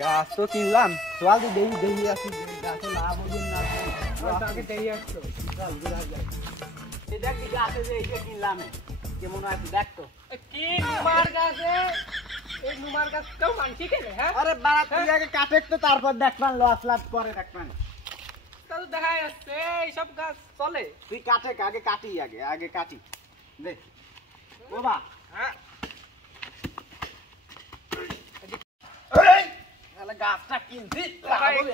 গাছ তো কিনলাম, চল দেখি দেখি আসি গাছে লাভ হবে না। তাকে দেখি আসছো চল ঘুরা যাই। এই দেখ কি গাছে যে এইটা কিনলাম কেমন আছে দেখ তো। কি নুমার গাছে এই নুমার গাছ কেউ মানছি কেনে হ্যাঁ? আরে বাড়া তুই আগে কাটে তো তারপর দেখবান লস লাভ করে দেখবান। তাহলে দেখা যাচ্ছে এইসব গাছ চলে। তুই কাটে আগে কাটি আগে কাটি দে বাবা। হ্যাঁ তাহলে গাছটা কিনছি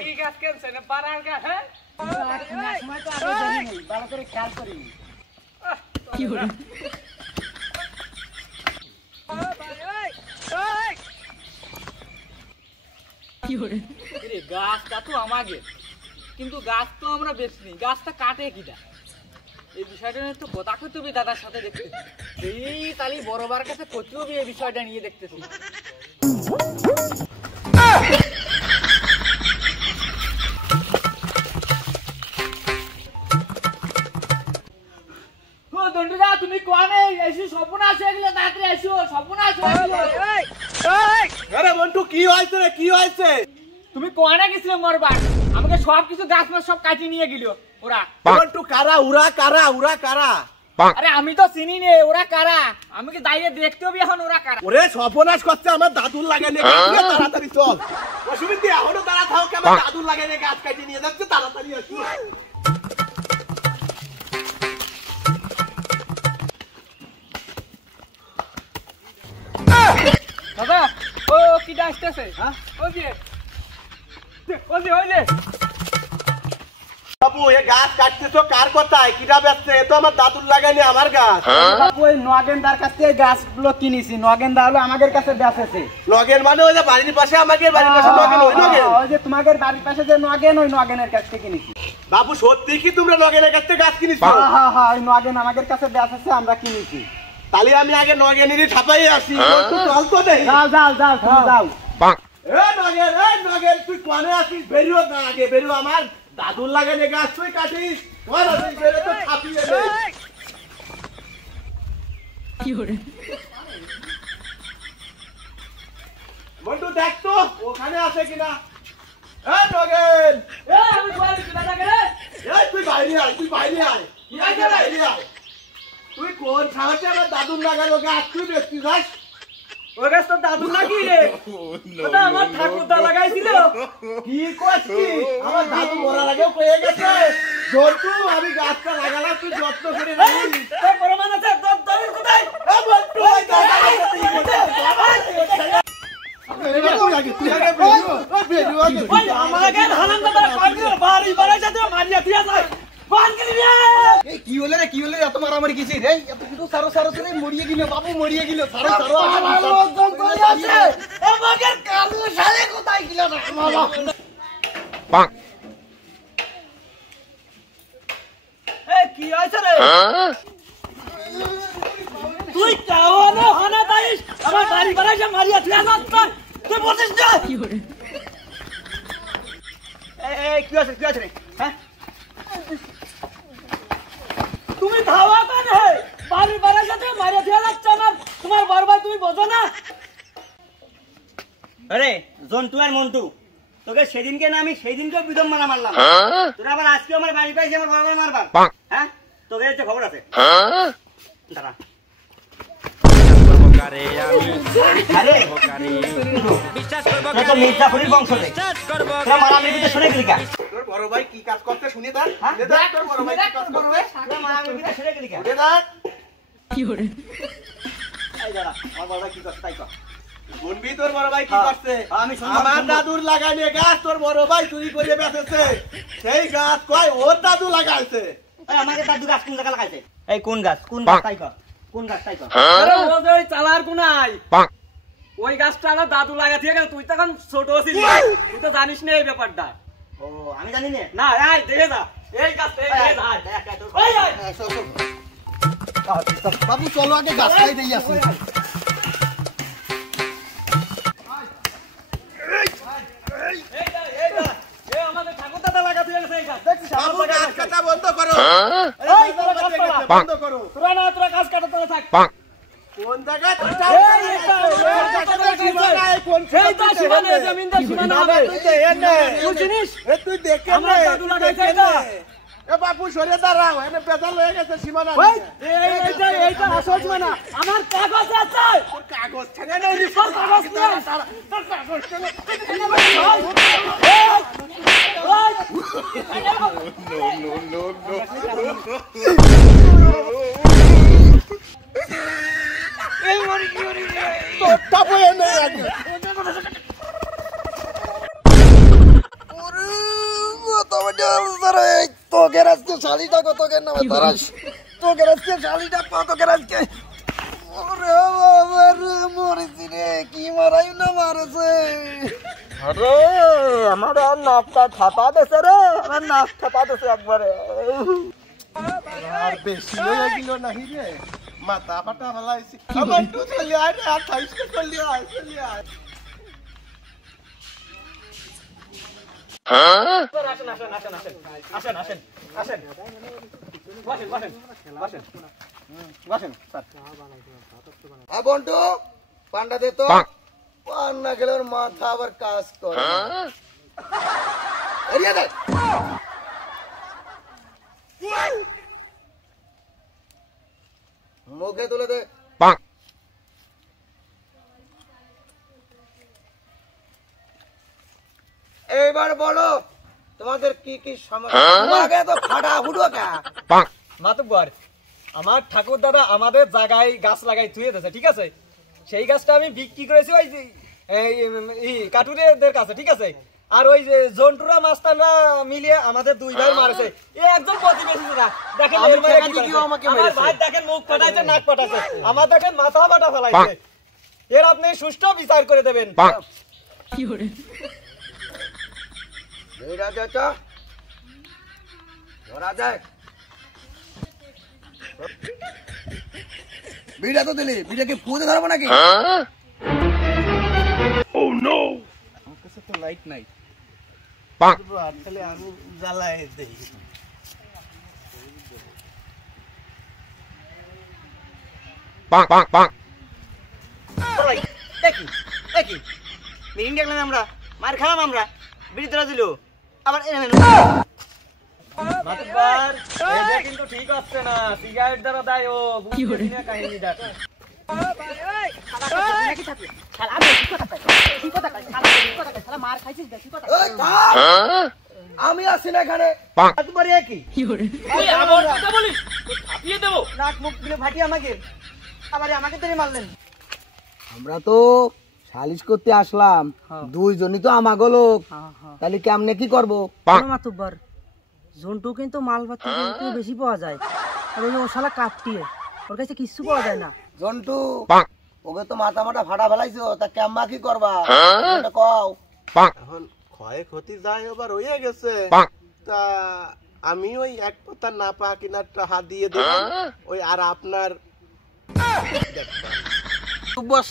কি গাছ কেনছে না বাড়ার গাছ হ্যাঁ? সময় তো আগে জানি ভালো করে খেয়াল করিনি। কি হলো গাছটা তো আমাদের, কিন্তু গাছ তো আমরা বেচনি, গাছটা কাটে কিনা এই বিষয়টা নিয়ে তো কথা করতে হবে দাদার সাথে। দেখতে এই তাহলে বড়বার কাছে করতে হবে এই বিষয়টা নিয়ে দেখতেছি। তুমি কোয়ানে এসে সর্বনাশ হয়ে গেলে তাড়াতাড়ি এসো, সর্বনাশ হয়ে গেল। আরে মন্টু কি হয়েছে রে, কি হয়েছে? তুমি কোয়ানে গেছিলে মরবার, আমাকে সব কিছু গাছ মাছ সব কাটিয়ে নিয়ে গেল ওরা। মন্টু কারা উরা কারা? আরে আমি তো চিনি নে ওরা কারা, আমাকে দাঁড়িয়ে দেখতে হবে এখন ওরা কারা। ওরে সর্বনাশ করছে আমার দাদুর লাগানে গাছ, তাড়াতাড়ি চল। অসুবিধা এখনো দাঁড়া থাও, কে আমার দাদুর লাগানে গাছ কাটিয়ে নিয়ে যাচ্ছে, তাড়াতাড়ি আসো। দাদা ও কি ডাকতেছে হ্যাঁ? ওই যে বাবু এ গাছ কাটতেছো কার কথায়, কিটা বেচছে? এ তো আমার দাদুর লাগানে আমার গাছ। বাবু ওই নগেনদার কাছ থেকে গাছগুলো কিনেছি, নগেনদা হলো আমাদের কাছে বেচেছে। লগের মানে ওই যে বাড়ির পাশে, আমাদের বাড়ির পাশে লগেন, ওই লগেন। ওই যে তোমাদের বাড়ির পাশে যে নগেন, ওই নগেনের কাছ থেকে কিনেছি। বাবু সত্যি কি তোমরা লগেনের কাছ থেকে গাছ কিনেছো? হ্যাঁ ওই নগেন আমাদের কাছে বেচেছে, আমরা কিনেছি। তাহলে আমি আগে লগেনেরই ছাপাই আসি, একটু চল তো দেই। যাও তুমি যাও। নগেন তুই কোনে আসিস? বেরিও না, আগে বেরিও। আমার দাদুর লাগানে গাছ তুই কাটিস, তোর আসিস বেরো তো ছাপিয়ে দে। মন্টু দেখ তো ওখানে আছে কিনা। নগেন তুই বাইরে আয়, বাইরে আয়। তুই কোন সাহসে আমার দাদুর লাগানো গাছ তুই দেখতে যাস? ওই গাছ তো দাদু নাকি রে? ওটা আমার ঠাকুরদা লাগাইছিল। কি করছিস? আমার দাদু মরার আগেও কয়ে গেছে জন্টু আমি গাছটা লাগালাম, তুই যত্ন করে নিস। তোর প্রমাণ আছে তোর দলিল কোথায়? মন্টু ওই গাছটা তুই আগে বেরিও। ওই আমাকে হারামজাদা পাগল বাড়ি বাড়াইছে তো মারিয়া দিয়া যায়। বান গলি রে। এই কি হলো রে এত মারামারি কিসে রে? এত কিছু সারো রে মরিয়ে গেল, বাবু মরিয়ে গেল। সারো আমার লোকজন কই আছে? আমাকে কালু শালে কোথায় গেল না? এই কি হইছে রে? তুই কাওয়ানো হানা দাইস আমার বাড়ি বাড়াইছে মারিয়া দিয়া যায়। তুই বলছিস না? কি করে? এই কি আছে রে? হ্যাঁ তুমি ধাওয়া কেন হে? বাড়ি বাড়াইছে তো মারিয়া দিয়া যাচ্ছে আমার। তোমার বড় ভাই তুমি বোঝো না? আরে জন্টু আর মন্টু, তোকে সেদিনকে না আমি সেইদিনকেও বিদম মানা মারলাম, তোরা আবার আজকে আমার বাড়ি পাইছি আমার বাবা মারবার। হ্যাঁ তোকে হচ্ছে খবর আছে, দাঁড়া। তোর বড় ভাই কি কাজ করতে শুনে দেখ। তোর বড় ভাই কি কাজ করতে আমার বাবা কি করছে তাই কর। শুনবি তোর বড় ভাই কি করছে? আমার দাদুর লাগাইনে গাছ তোর বড় ভাই চুরি করে বেঁচেছে। সেই গাছ কয় ওর দাদু লাগাইছে। আমাকে দাদু গাছ কোন জায়গা লাগাইছে? এই কোন গাছ তাই কর, কোন গাছ তাই কর। আরে ও যে ওই চালার কোনায় ওই গাছটা আমার দাদু লাগাতে গেল। তুই তখন ছোট ছিলি, তুই তো জানিস না এই ব্যাপারটা। ও আমি জানি না এই দেখে যা এই গাছটা এই দেখে যা। ওই বাবু চলো আগে গাছটাই দিয়ে আসি। আমাদের ঠাকুর দাদা লাগাতে গেছে এই গাছ। বাবু গাছ কাটা বন্ধ করো। তোরা গাছ কাটা তোরা থাক। কোন জায়গায় তুই দেখে আমার দাদু লাগাইছে এটা। এ বাপু সরে দাঁড়াও, এনে পেছাল হয়ে গেছে সীমানা। এইটা আসল সীমানা। আমার কাগজ আছে। তোর কাগজ ছেড়ে তোর কাগজ নেই। তোর কাগজ ছেড়ে তোরটা বয়ে নে আগে। আমার নাকটা ছাপা দেছে রে, আমার নাক ছাপা দেছে একবারে। আর বেশি হয়ে গেল নাহি রে, মাথা ফাটা ফেলাইছি। আমার টু চলে আয় রে, আর 28 কে চলে আয়, চলে আয়। আসেন আসেন আসেন আসেন আসেন আসেন আসেন বসেন বসেন বসেন বসেন স্যার। বন্টু পান্ডা দে তো পান না গেলে ওর মাথা আবার কাজ করে এরিয়া দে মুখে তুলে দে এইবার বলো তোমাদের কি কি সমস্যা তোমাকে তো ফাটা ফুটো কা মাতুব্বর, আমার ঠাকুর দাদা আমাদের জায়গায় গাছ লাগাই থুয়ে দিয়েছে, ঠিক আছে? সেই গাছটা আমি বিক্রি করেছি ওই যে এই কাটুরেদের কাছে, ঠিক আছে? আর ওই যে জন্টুরা মাস্তানরা মিলিয়ে আমাদের দুই ভাই মারছে। এই একজন প্রতিবেশী না দেখেন এর মারে কি আমাকে মেরেছে। আমার ভাই দেখেন মুখ ফাটাইছে, নাক ফাটাইছে, আমার দেখেন মাথা ফাটা ফেলাইছে। এর আপনি সুষ্ঠু বিচার করে দেবেন। কি করে বেড়া যাটা ধরা যায় বিড়া তো দিলি, বিড়াকে ফুঁতে ধরবো নাকি? Oh no! আমার কাছে তো লাইট নাই। তাহলে আমি জ্বালাই দেই। দেখি দেখি মিটিং দেখলাম আমরা, মার খালাম আমরা, বিড়ি তোরা দিল আবার মাতুব্বর, এটা কিন্তু ঠিক হচ্ছে না। সিগারেট দ্বারা দেয় ও বুঝছি না কাহিনীটা। আমি আছি না এখানে। নাক মুখ দিলে ফাটিয়ে আমাকে আবার আমাকে ধরে মারলেন। আমরা তো সালিশ করতে আসলাম, দুইজনই তো আমাগো লোক, তাহলে কেমনে কি করবো? মাতুব্বর, জন্টু কিন্তু মালপাতি কিন্তু বেশি পাওয়া যায়, আর ওই ও শালা কাটতিয়ে, ওর কাছে কিচ্ছু পাওয়া যায় না। জন্টু ওকে তো মাথা মাথা ফাটা ফেলাইছো, তা কেমন কি করবা এটা কও। এখন ক্ষয়ক্ষতি যায় এবার হয়ে গেছে, তা আমি ওই এক পাতা না পা কিনারটা হাত দিয়ে দিলাম ওই, আর আপনার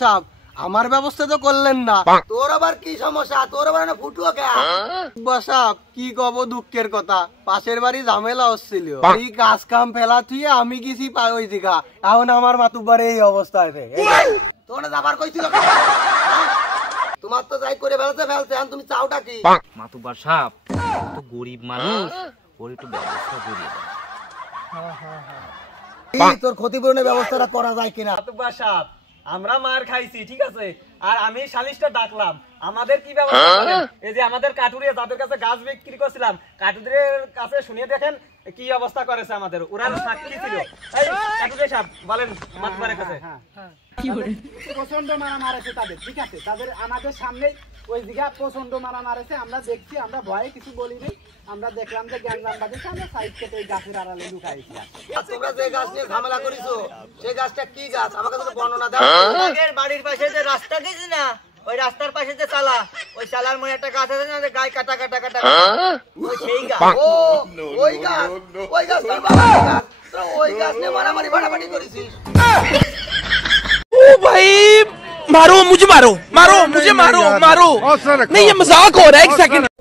সাহেব আমার ব্যবস্থা তো করলেন না। তোর আবার কি সমস্যা? তোর আবার না ফুটুয়া কে? সাহেব কি কব দুঃখের কথা, পাশের বাড়ি ঝামেলা হচ্ছিল, এই কাজ কাম ফেলা থুয়ে আমি গেছি ওই দিঘা, এখন আমার মাতুব্বার এই অবস্থা আছে। তোর যাবার কইছিল কে? তোমার তো যাই করে ফেলছে ফেলছে, এখন তুমি চাওটা কি? মাতুব্বর সাহেব তো গরিব মানুষ, ওর একটু ব্যবস্থা করিয়ে দেন। তোর ক্ষতিপূরণের ব্যবস্থাটা করা যায় কিনা? মাতুব্বর সাহেব, আমরা মার খাইছি, ঠিক আছে? আর আমি সালিশটা ডাকলাম, আমাদের কি ব্যবস্থা করেন? এই যে আমাদের কাটুরিয়া যাদের কাছে গাছ বিক্রি করছিলাম, কাটুরিয়ার কাছে শুনিয়ে দেখেন কি অবস্থা করেছে আমাদের। ওরা সাক্ষী ছিল। এই কাটুরিয়া সাহেব বলেন মাতুব্বরের কাছে। প্রচন্ড মারা মারেছে তাদের, ঠিক আছে? তাদের আমাদের সামনে ওই দিঘা প্রচন্ড মারা মারেছে, আমরা দেখছি, আমরা ভয়ে কিছু বলিনি। আমরা দেখলাম যে জ্ঞানদান বাজেছে, আমরা সাইড থেকে এই গাছের আড়ালে লুকাইছিলাম। তোমরা যে গাছ নিয়ে ঝামেলা করেছো সেই গাছটা কি গাছ আমাকে তো বর্ণনা দাও। আগের বাড়ির পাশে যে রাস্তা গেছে না, ওই রাস্তার পাশে যে চালা, ওই চালার মধ্যে একটা গাছ আছে না, যে গায়ে কাটা কাটা কাটা, ওই সেই গাছ। ও ওই গাছ, ওই গাছ তোর বাবার গাছ, তোরা ওই গাছ নিয়ে মারামারি ফাটাফাটি করেছিস। ओ भाई मारो मुझे, मारो मारो मुझे, मारो मारो नहीं, ये मजाक हो रहा है। एक सेकंड।